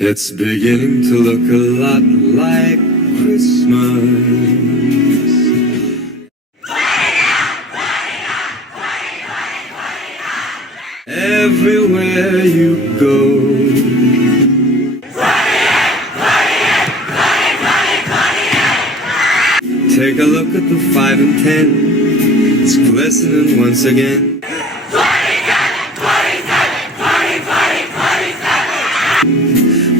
It's beginning to look a lot like Christmas. Everywhere you go. Take a look at the 5 and 10. It's glistening once again. 27, 27.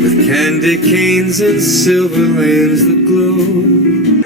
With candy canes and silver lanes that glow.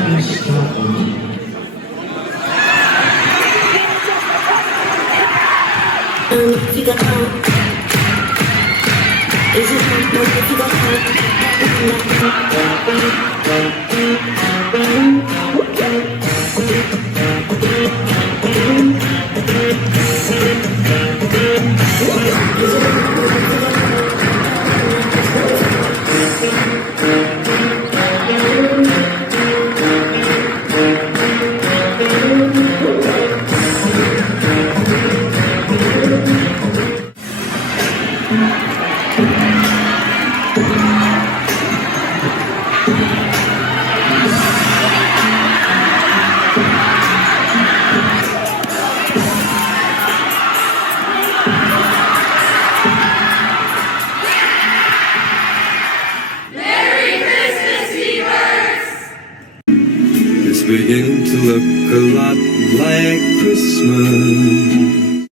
26, 26, If you got hope, is it hope? If you got It's beginning to look a lot like Christmas.